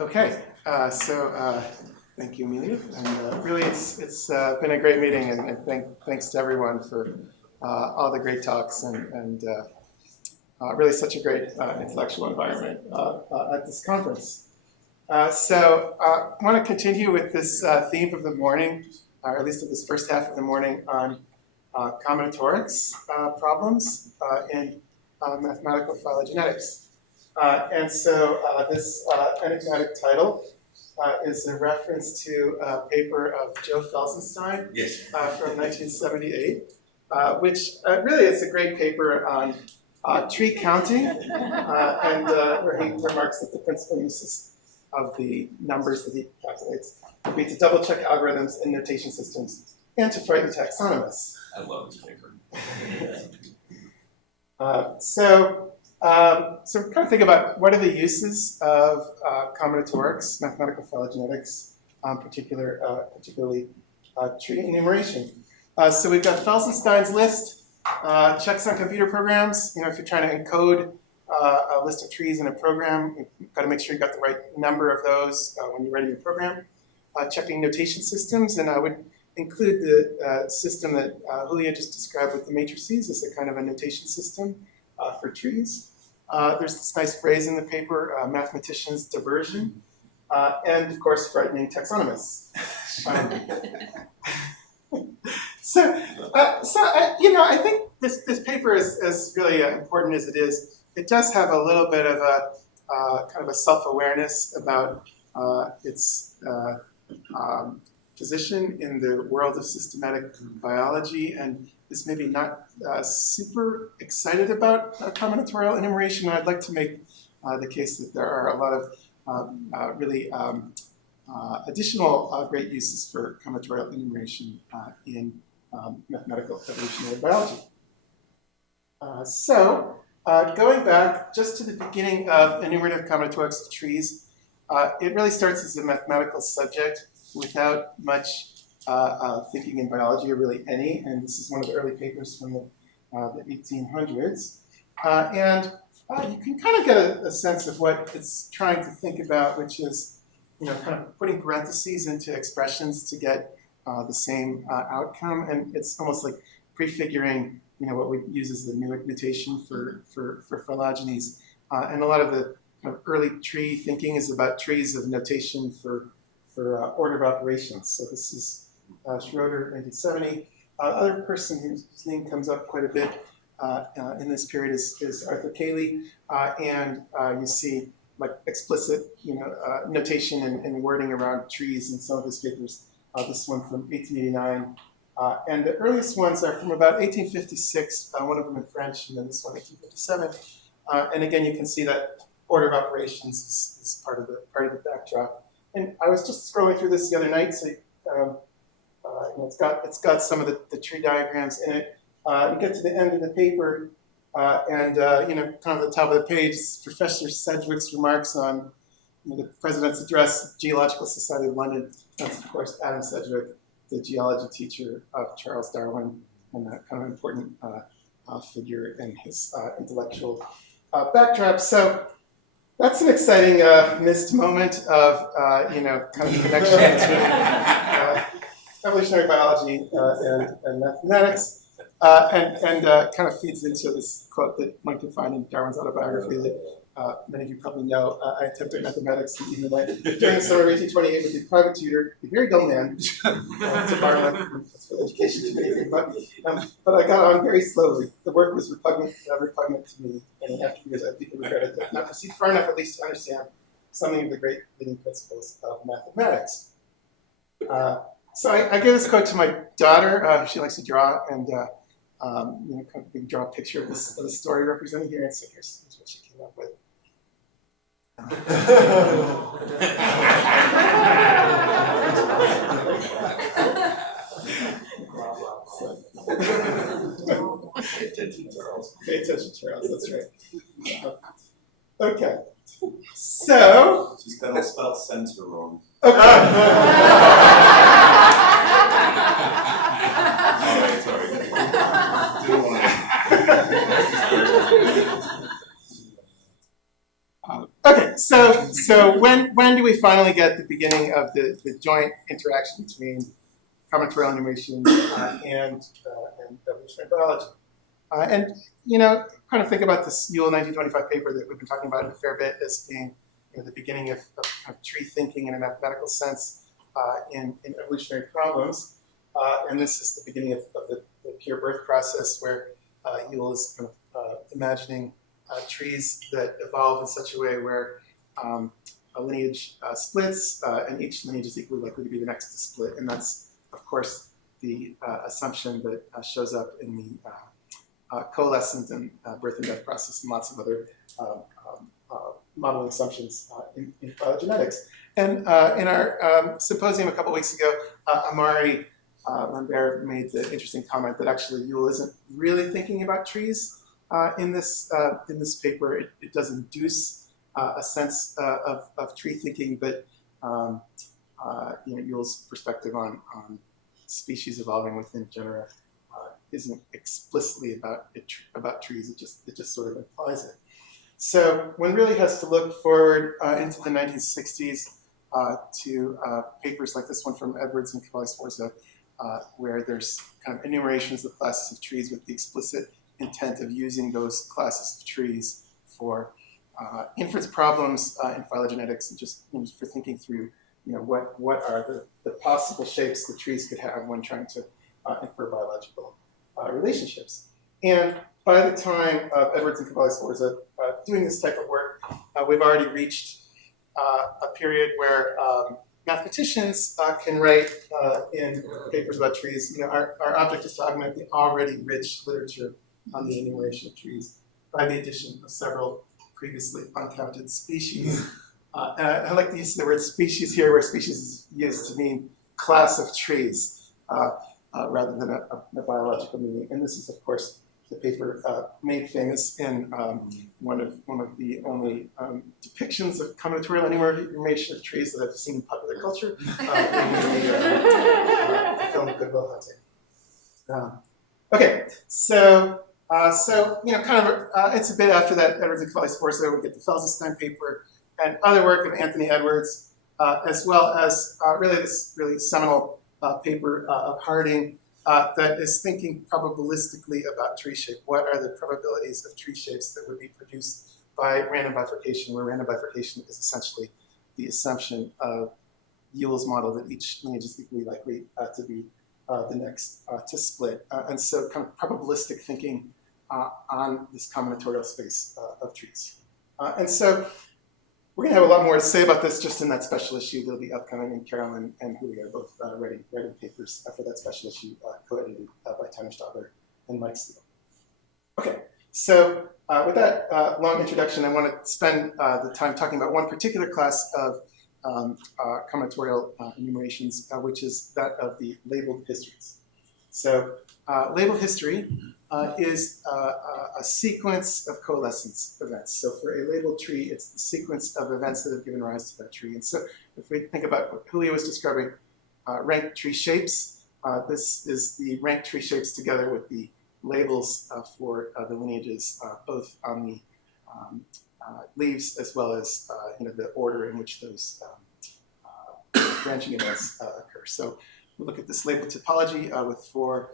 Okay, thank you, Amelia, and really it's been a great meeting, and thanks to everyone for all the great talks and really such a great intellectual environment at this conference. I want to continue with this theme of the morning, or at least of this first half of the morning, on combinatorics problems in mathematical phylogenetics. This enigmatic title is a reference to a paper of Joe Felsenstein from 1978, which really is a great paper on tree counting, and where he remarks that the principal uses of the numbers that he calculates would be to double-check algorithms and notation systems and to frighten taxonomists. I love this paper. So kind of think about what are the uses of combinatorics, mathematical phylogenetics, particularly tree enumeration. So we've got Felsenstein's list, checks on computer programs. If you're trying to encode a list of trees in a program, you've got to make sure you've got the right number of those when you're writing your program. Checking notation systems, and I would include the system that Julia just described with the matrices as a kind of a notation system for trees. There's this nice phrase in the paper, mathematicians' diversion, and of course, frightening taxonomists. I think this paper is as really important as it is. It does have a little bit of a kind of a self-awareness about its position in the world of systematic biology, and is maybe not super excited about combinatorial enumeration. I'd like to make the case that there are a lot of really additional great uses for combinatorial enumeration in mathematical evolutionary biology. Going back just to the beginning of enumerative combinatorics of trees, it really starts as a mathematical subject without much thinking in biology, or really any, and this is one of the early papers from the 1800s. You can kind of get a sense of what it's trying to think about, which is, kind of putting parentheses into expressions to get the same outcome, and it's almost like prefiguring, what we use as the Newick notation for phylogenies. And a lot of the kind of early tree thinking is about trees of notation for order of operations. So this is Schroeder, 1970. Other person whose name comes up quite a bit in this period is Arthur Cayley, and you see like explicit, notation and wording around trees in some of his papers. This one from 1889, and the earliest ones are from about 1856. One of them in French, and then this one 1857. And again, you can see that order of operations is part of the backdrop. And I was just scrolling through this the other night, so it's got some of the tree diagrams in it. You get to the end of the paper, and kind of the top of the page, Professor Sedgwick's remarks on the President's Address, Geological Society of London. That's of course Adam Sedgwick, the geology teacher of Charles Darwin, and that kind of important figure in his intellectual backdrop. So that's an exciting missed moment of kind of connection between evolutionary biology and mathematics, and kind of feeds into this quote that one can find in Darwin's autobiography that many of you probably know. I attempted mathematics during the summer of 1828 with a private tutor, a very dull man, to Barnum, for the education committee, but I got on very slowly. The work was repugnant to me, and after years I think I regretted that not proceed far enough at least to understand some of the great leading principles of mathematics. So I gave this quote to my daughter. She likes to draw, and kind of we can draw a picture of this story represented here. And so here's what she came up with. Pay attention, Charles. Pay attention, Charles. That's right. Okay. So Just that'll spell center wrong. Okay. Sorry. Didn't want Okay, so when do we finally get the beginning of the joint interaction between combinatorial enumeration and evolutionary biology? And kind of think about this Yule 1925 paper that we've been talking about a fair bit as being the beginning of tree thinking in a mathematical sense in evolutionary problems. And this is the beginning of the pure birth process where Yule is kind of imagining trees that evolve in such a way where a lineage splits, and each lineage is equally likely to be the next to split. And that's, of course, the assumption that shows up in the coalescent and birth and death process and lots of other modeling assumptions in phylogenetics. And in our symposium a couple weeks ago, Amari Lambert made the interesting comment that actually Yule isn't really thinking about trees in this paper. It does induce a sense of tree thinking, but Yule's perspective on species evolving within genera isn't explicitly about trees. It just sort of implies it. So one really has to look forward into the 1960s to papers like this one from Edwards and Cavalli-Sforza, where there's kind of enumerations of classes of trees with the explicit intent of using those classes of trees for inference problems in phylogenetics, and just for thinking through what are the possible shapes the trees could have when trying to infer biological relationships. And by the time of Edwards and Cavalli-Sforza doing this type of work, we've already reached a period where mathematicians can write in papers about trees. Our object is to augment the already rich literature on the enumeration of trees by the addition of several previously uncounted species. And I like to use the word species here, where species is used to mean class of trees rather than a biological meaning. And this is, of course, the paper made famous in one of the only depictions of combinatorial enumeration of trees that I've seen in popular culture, in the film Good Will Hunting. Okay, so it's a bit after that Edwards and Cavalli-Sforza we get the Felsenstein paper and other work of Anthony Edwards, as well as this really seminal paper of Harding that is thinking probabilistically about tree shape. What are the probabilities of tree shapes that would be produced by random bifurcation, where random bifurcation is essentially the assumption of Yule's model that each lineage is equally likely to be the next to split. And so kind of probabilistic thinking on this combinatorial space of trees. And so we're going to have a lot more to say about this just in that special issue that'll be upcoming, and Carolyn and Julia are both writing papers for that special issue co-edited by Tanner Stadler and Mike Steele. Okay, so with that long introduction, I want to spend the time talking about one particular class of combinatorial enumerations, which is that of the labeled histories. So labeled history is a sequence of coalescence events. So for a labeled tree, it's the sequence of events that have given rise to that tree. And so if we think about what Julio was describing, ranked tree shapes, this is the ranked tree shapes together with the labels for the lineages, both on the leaves as well as the order in which those branching events occur. So we look at this label topology with 4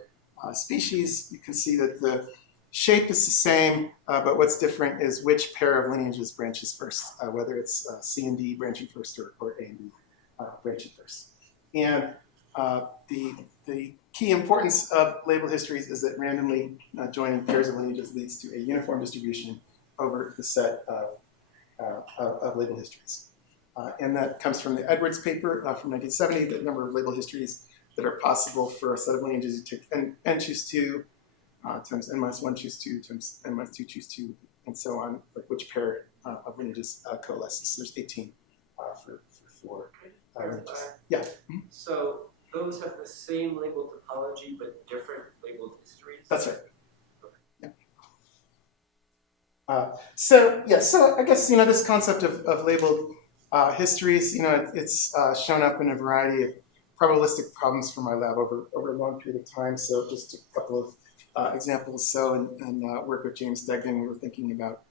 species. You can see that the shape is the same, but what's different is which pair of lineages branches first, whether it's C and D branching first or A and B branching first. And the key importance of label histories is that randomly joining pairs of lineages leads to a uniform distribution over the set of label histories. And that comes from the Edwards paper from 1970, the number of label histories that are possible for a set of lineages. You take n choose 2 times n minus 1 choose 2 times n minus 2 choose 2, and so on, like which pair of lineages coalesces. So there's 18 for 4 lineages. Yeah. Mm-hmm. So those have the same labeled topology but different labeled histories? That's right. Yeah. So I guess this concept of labeled histories, it's shown up in a variety of probabilistic problems for my lab over a long period of time. So just a couple of examples. So in work with James Degnan, we were thinking about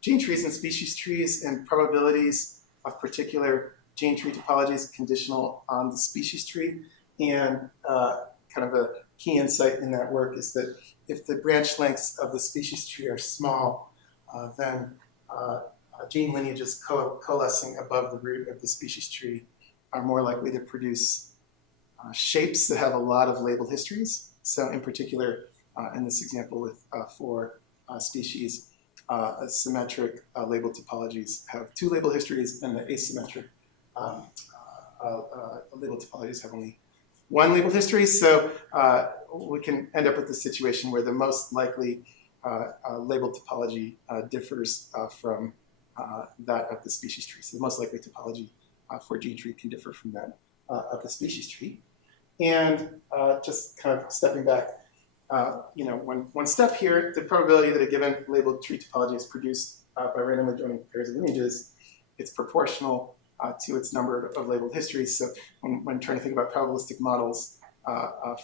gene trees and species trees and probabilities of particular gene tree topologies conditional on the species tree. And kind of a key insight in that work is that if the branch lengths of the species tree are small, then gene lineages coalescing above the root of the species tree are more likely to produce shapes that have a lot of labeled histories. So in particular, in this example with 4 species, symmetric labeled topologies have 2 labeled histories, and the asymmetric labeled topologies have only 1 labeled history. So we can end up with the situation where the most likely labeled topology differs from that of the species tree. So the most likely topology for gene tree can differ from that of the species tree. And just kind of stepping back, one step here, the probability that a given labeled tree topology is produced by randomly joining pairs of lineages, it's proportional to its number of labeled histories. So when trying to think about probabilistic models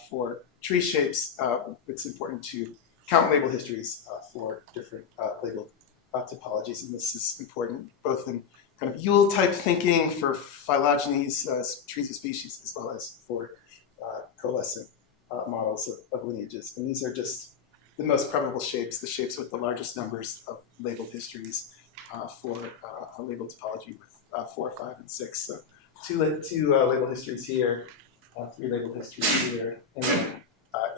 for tree shapes, it's important to count labeled histories for different labeled topologies. And this is important both in kind of Yule type thinking for phylogenies, trees of species, as well as for coalescent models of lineages. And these are just the most probable shapes, the shapes with the largest numbers of labeled histories for a labeled topology with 4, 5, and 6. So two labeled histories here, 3 labeled histories here, and then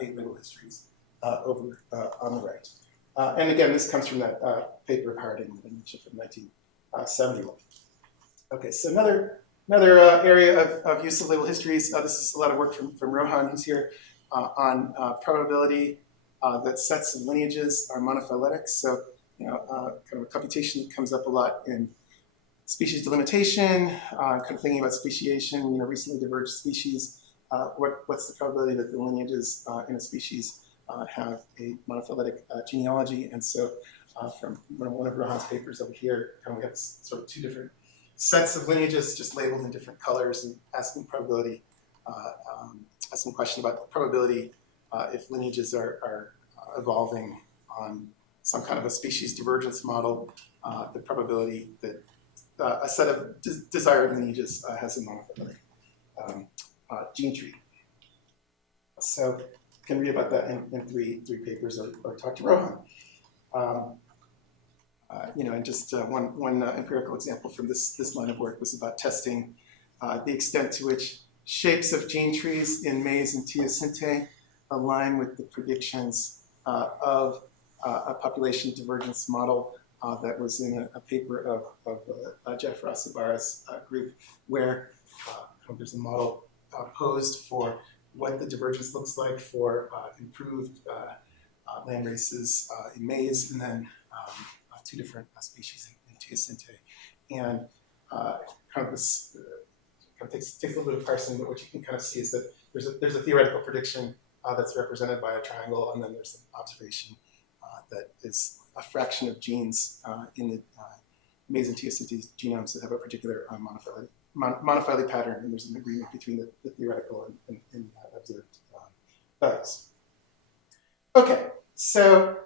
8 labeled histories over on the right. And again, this comes from that paper paradigm that I mentioned from 1971. Okay, so another area of use of labeled histories. This is a lot of work from Rohan, who's here, on probability that sets of lineages are monophyletic. So, kind of a computation that comes up a lot in species delimitation, kind of thinking about speciation, recently diverged species. What's the probability that the lineages in a species have a monophyletic genealogy? And so from one of Rohan's papers over here, we have sort of 2 different sets of lineages just labeled in different colors and asking probability, asking a question about the probability if lineages are evolving on some kind of a species divergence model, the probability that a set of desired lineages has a monophyletic gene tree. So you can read about that in three papers or talk to Rohan. And just one empirical example from this line of work was about testing the extent to which shapes of gene trees in maize and teosinte align with the predictions of a population divergence model that was in a paper of Jeff Rasabara's group, where there's a model posed for what the divergence looks like for improved land races in maize, and then 2 different species in teosinte. And kind of this takes a little bit of parsing, but what you can kind of see is that there's a theoretical prediction that's represented by a triangle, and then there's an observation that is a fraction of genes in the maize and teosinte genomes that have a particular monophyly pattern, and there's an agreement between the theoretical and observed values. Okay, so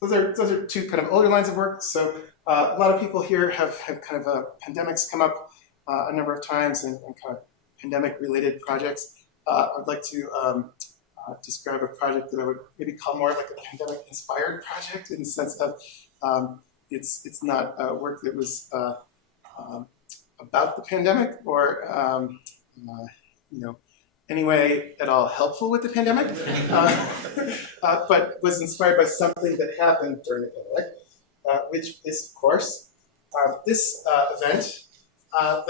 those are 2 kind of older lines of work. So a lot of people here have kind of pandemics come up a number of times and kind of pandemic-related projects. I'd like to describe a project that I would maybe call more like a pandemic-inspired project, in the sense of it's not work that was about the pandemic or anyway at all helpful with the pandemic, but was inspired by something that happened during the pandemic, which is, of course, this event. For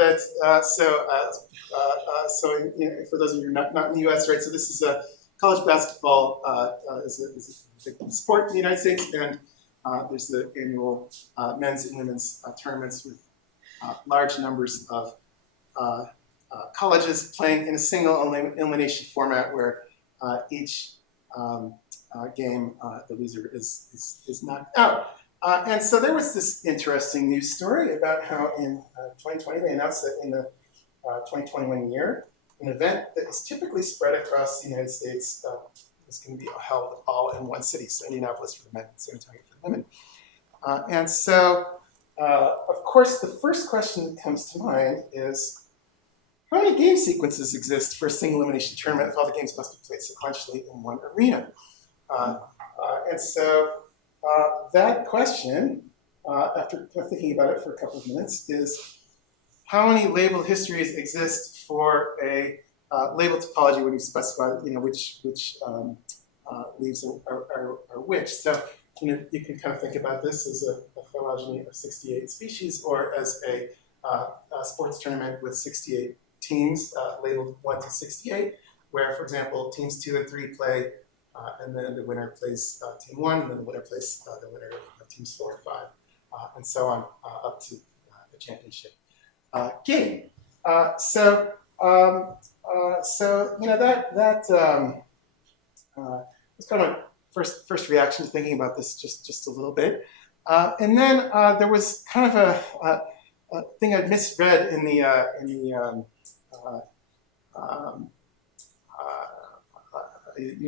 those of you not in the U.S., right? So this is a college basketball is a sport in the United States, and there's the annual men's and women's tournaments with large numbers of colleges playing in a single elimination format, where each game the loser is knocked out. And so there was this interesting news story about how in 2020 they announced that in the 2021 year, an event that is typically spread across the United States is going to be held all in one city. So Indianapolis for the men, San Antonio for the women. And so, of course, the first question that comes to mind is, how many game sequences exist for a single elimination tournament if all the games must be played sequentially in one arena? And so that question, after thinking about it for a couple of minutes, is how many labeled histories exist for a label topology when you specify, which leaves are which. So you can kind of think about this as a phylogeny of 68 species, or as a sports tournament with 68 teams labeled 1 to 68, where, for example, teams 2 and 3 play, and then the winner plays team 1, and then the winner plays the winner of teams 4 and 5, and so on up to the championship game. So was kind of my first reaction to thinking about this just a little bit, and then there was kind of a thing I'd misread in the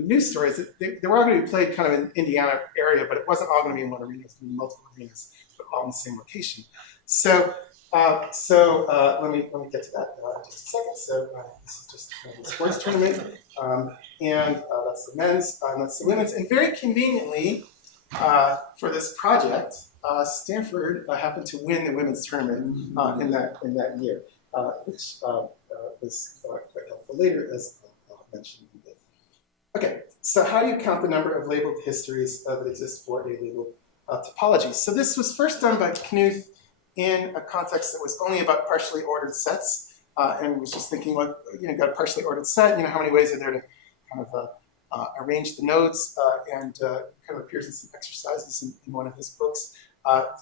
news stories. That they were all going to be played kind of in Indiana area, but it wasn't all going to be in one arena. It was going to be multiple arenas, but all in the same location. So let me get to that just a second. So this is just the sports tournament, and that's the men's, and that's the women's. And very conveniently, for this project, Stanford happened to win the women's tournament in that year, which was quite helpful later, as I'll mention. Okay, so how do you count the number of labeled histories that exist for a labeled topology? So this was first done by Knuth in a context that was only about partially ordered sets, and was just thinking, well, got a partially ordered set, how many ways are there to kind of arrange the nodes, and kind of appears in some exercises in one of his books.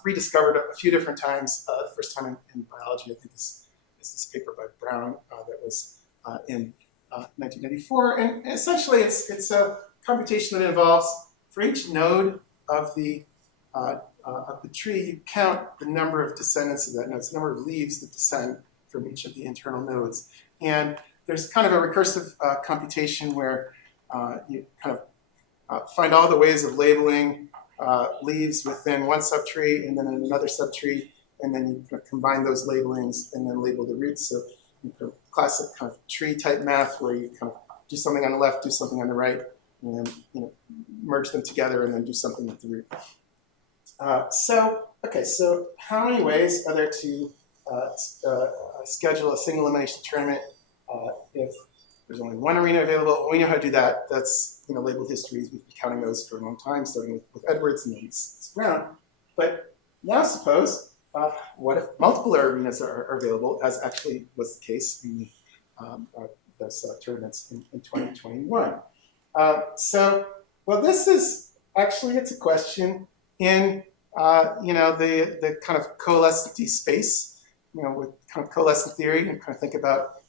Rediscovered a few different times. The first time in biology, I think, is this paper by Brown that was in 1994, and essentially it's a computation that involves, for each node of the tree, you count the number of descendants of that node, the number of leaves that descend from each of the internal nodes. And there's kind of a recursive computation where you kind of find all the ways of labeling leaves within one subtree and then in another subtree, and then you kind of combine those labelings and then label the roots. So classic kind of tree type math where you kind of do something on the left, do something on the right, and then merge them together and then do something with the root. So how many ways are there to schedule a single elimination tournament if there's only one arena available? We know how to do that. That's labeled histories. We've been counting those for a long time, starting with Edwards and then it's Brown. But now suppose, what if multiple arenas are available, as actually was the case in those tournaments in 2021? Well, this is actually, it's a question in the kind of coalescency space, with kind of coalescent theory, and kind of think about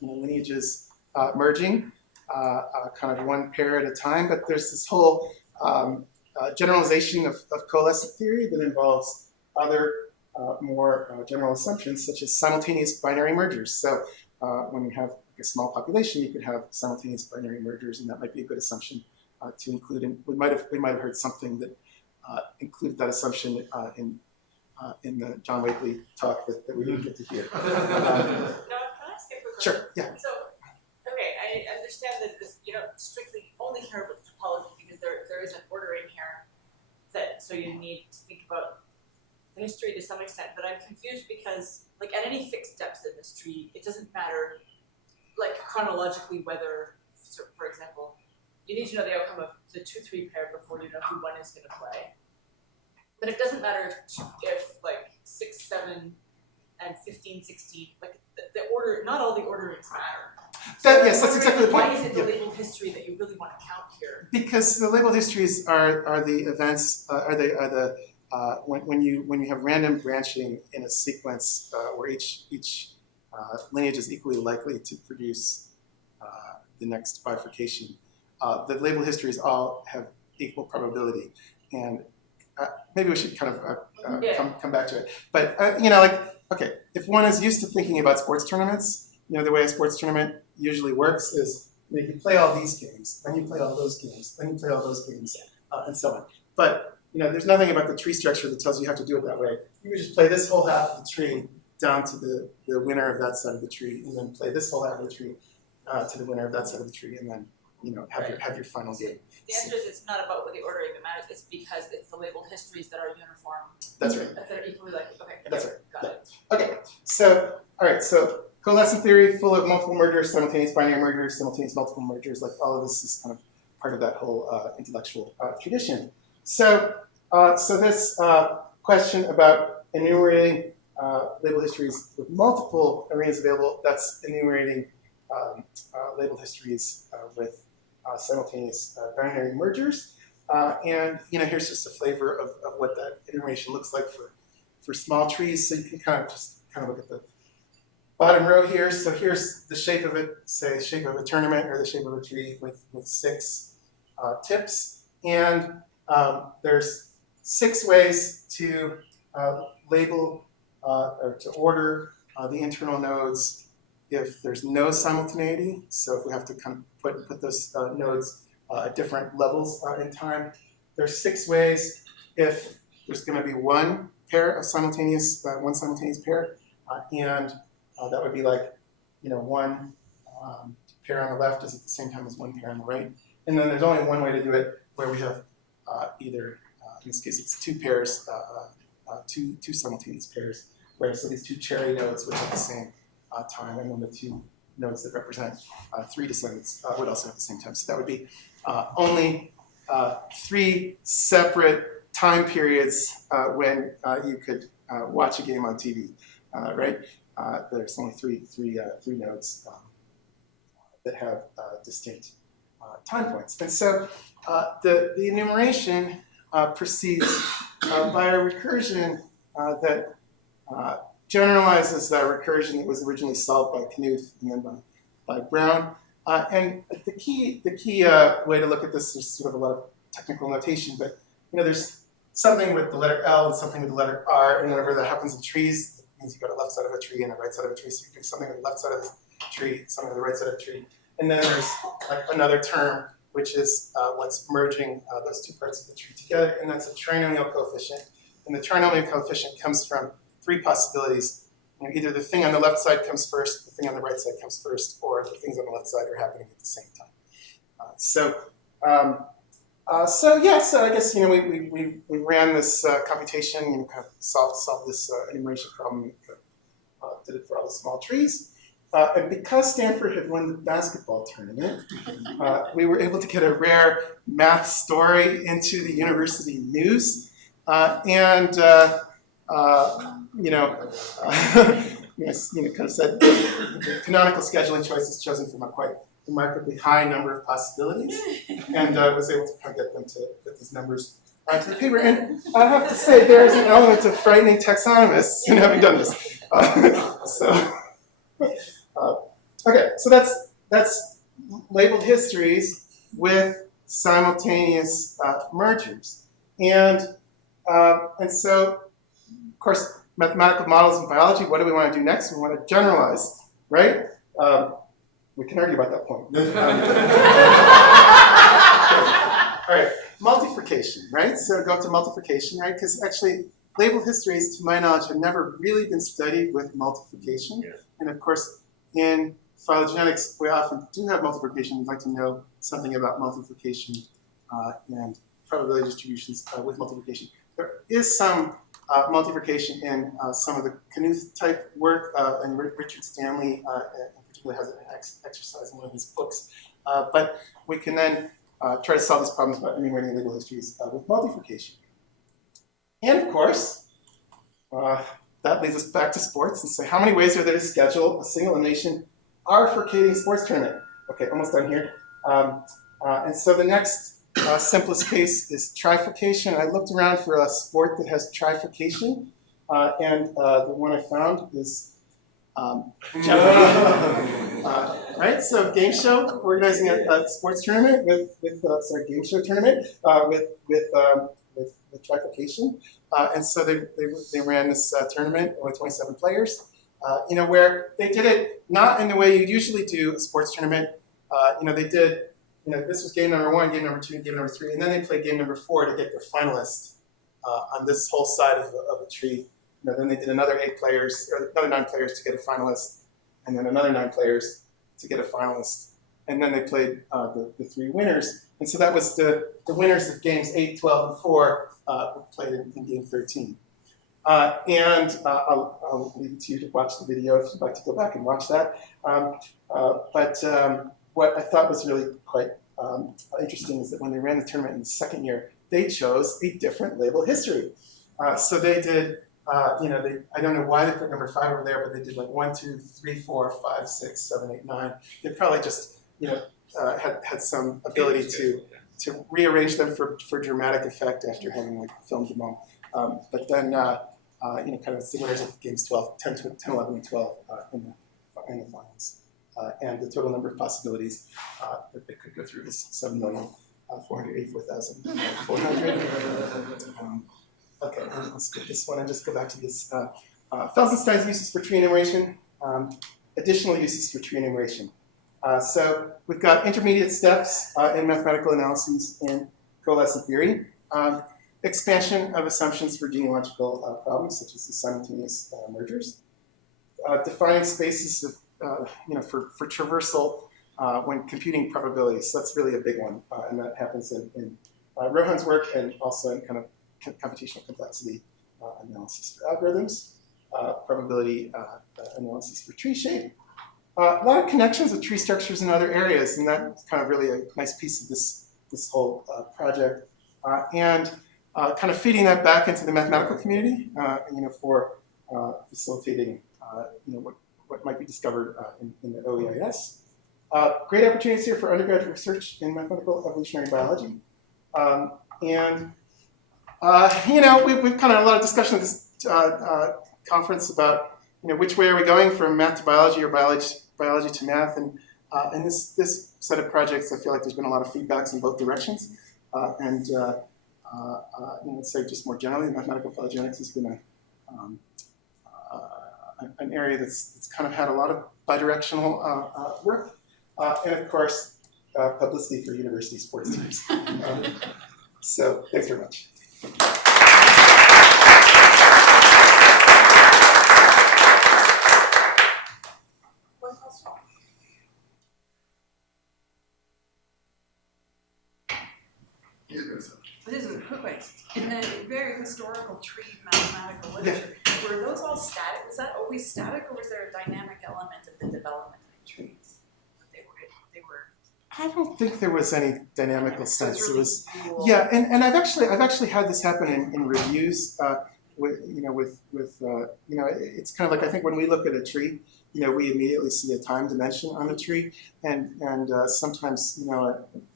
lineages merging kind of one pair at a time. But there's this whole generalization of coalescent theory that involves other more general assumptions, such as simultaneous binary mergers. So when you have a small population, you could have simultaneous binary mergers, and that might be a good assumption to include. And we might have heard something that included that assumption in the John Wakely talk that we didn't get to hear. Can I ask a quick question? Sure. Yeah. So, okay, I understand that this, you don't strictly only care about topology because there is an ordering here so you need to think about the history to some extent. But I'm confused because, like, at any fixed depth in this tree, it doesn't matter, like, chronologically whether, for example, you need to know the outcome of the 2-3 pair before you know who one is going to play. But it doesn't matter if like 6, 7, and 15, 16, like the order, not all the orderings matter. Yes, that's exactly the point. Why is it the labeled history that you really want to count here? Because the labeled histories are the events, when you have random branching in a sequence where each lineage is equally likely to produce the next bifurcation. The labeled histories all have equal probability. and maybe we should kind of Yeah. come back to it. But like, okay, if one is used to thinking about sports tournaments, the way a sports tournament usually works is you play all these games, then you play all those games, then you play all those games, and so on. But there's nothing about the tree structure that tells you how to do it that way. You just play this whole half of the tree down to the winner of that side of the tree, and then play this whole half of the tree to the winner of that side of the tree, and then have your final game. The answer is it's not about what the ordering that matters. It's because it's the labeled histories that are uniform. That's right. That are equally likely. Okay. That's right. Got it. Okay. So all right. So coalescent theory, full of multiple mergers, simultaneous binary mergers, simultaneous multiple mergers. Like all of this is kind of part of that whole intellectual tradition. So this question about enumerating label histories with multiple arrays available, that's enumerating label histories with simultaneous binary mergers. And here's just a flavor of what that enumeration looks like for small trees. So you can kind of look at the bottom row here. So here's the shape of it, say the shape of a tournament or the shape of a tree with 6 tips. And there's 6 ways to label or to order the internal nodes if there's no simultaneity. So if we have to kind of put those nodes at different levels in time. There's 6 ways if there's going to be one pair of simultaneous pair, and that would be like one pair on the left is at the same time as one pair on the right. And then there's only one way to do it where we have either in this case it's 2 pairs, two simultaneous pairs, right? So these 2 cherry nodes would have the same time, and then the 2 nodes that represent 3 descendants would also have the same time. So that would be only 3 separate time periods when you could watch a game on TV, right? There's only three nodes that have distinct time points. And so the enumeration proceeds by a recursion that generalizes that recursion that was originally solved by Knuth and then by Brown. And the key way to look at this is sort of a lot of technical notation, but there's something with the letter L and something with the letter R, and whenever that happens in trees, it means you've got a left side of a tree and a right side of a tree. So you do something on the left side of the tree, something on the right side of the tree, and then there's like another term which is what's merging those 2 parts of the tree together, and that's a trinomial coefficient. And the trinomial coefficient comes from 3 possibilities. Either the thing on the left side comes first, the thing on the right side comes first, or the things on the left side are happening at the same time. So I guess we ran this computation and kind of solved this enumeration problem. Did it for all the small trees, and because Stanford had won the basketball tournament, we were able to get a rare math story into the university news, and. Kind of said the canonical scheduling choice is chosen from a quite remarkably high number of possibilities, and was able to kind of get them to put these numbers onto the paper. And I have to say, there is an element of frightening taxonomists in having done this. Okay, so that's labeled histories with simultaneous mergers, and so. Of course, mathematical models in biology, what do we want to do next? We want to generalize, right? We can argue about that point. All right, multiplication, right? So go to multiplication, right? Because actually, labeled histories, to my knowledge, have never really been studied with multiplication. Yeah. And of course, in phylogenetics, we often do have multiplication. We'd like to know something about multiplication and probability distributions with multiplication. There is some multiplication in some of the Knuth type work, and Richard Stanley in particular has an exercise in one of his books. But we can then try to solve these problems by enumerating label histories with multiplication. And of course, that leads us back to sports and say, how many ways are there to schedule a single elimination R-forcating sports tournament? Okay, almost done here. And so the next simplest case is trifurcation. I looked around for a sport that has trifurcation, and the one I found is right. So game show, organizing a sports tournament game show tournament with trifurcation. And so they ran this tournament with 27 players, where they did it not in the way you usually do a sports tournament. They did, this was game number 1, game number 2, game number 3, and then they played game number 4 to get their finalists on this whole side of a tree. Then they did another 8 players, or another 9 players to get a finalist, and then another 9 players to get a finalist. And then they played the 3 winners. And so that was the winners of games 8, 12, and 4 played in game 13. I'll leave it to you to watch the video if you'd like to go back and watch that. What I thought was really quite interesting is that when they ran the tournament in the second year, they chose a different label history. So they did, I don't know why they put number 5 over there, but they did like 1, 2, 3, 4, 5, 6, 7, 8, 9. They probably just, had some ability to rearrange them for dramatic effect after having like filmed them all. But then, kind of the winners of games 10, 11, and 12 in the finals. And the total number of possibilities that they could go through is 7,484,400. Okay, let's skip this one and just go back to this. Felsenstein's uses for tree enumeration, additional uses for tree enumeration. So we've got intermediate steps in mathematical analyses in coalescent theory. Expansion of assumptions for genealogical problems, such as the simultaneous mergers. Defining spaces of for traversal when computing probabilities. So that's really a big one, and that happens in Rohan's work and also in kind of computational complexity analysis for algorithms, probability analysis for tree shape. A lot of connections with tree structures in other areas, and that's kind of really a nice piece of this whole project. And kind of feeding that back into the mathematical community, for facilitating, what might be discovered in the OEIS. Great opportunities here for undergraduate research in mathematical evolutionary biology. We've kind of had a lot of discussion at this conference about, which way are we going from math to biology or biology to math? And this set of projects, I feel like there's been a lot of feedbacks in both directions. Let's say just more generally, mathematical phylogenetics has been an area that's kind of had a lot of bidirectional work. And of course, publicity for university sports teams. So thanks very much. One question. This is a quick way. In the very historical tree mathematical literature, were those all static? Was that always static, or was there a dynamic element of the development of trees? They were. I don't think there was any dynamical sense. Really It was, cool. yeah, and I've actually had this happen in reviews. It's kind of like, I think when we look at a tree, we immediately see a time dimension on the tree, and sometimes,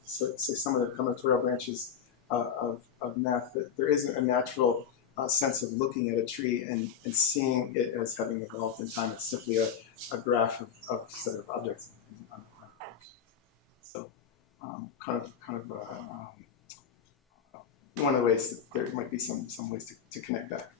say some of the combinatorial branches of math, that there isn't a natural sense of looking at a tree and seeing it as having evolved in time. It's simply a graph of a set of objects. So, one of the ways that there might be some ways to connect that.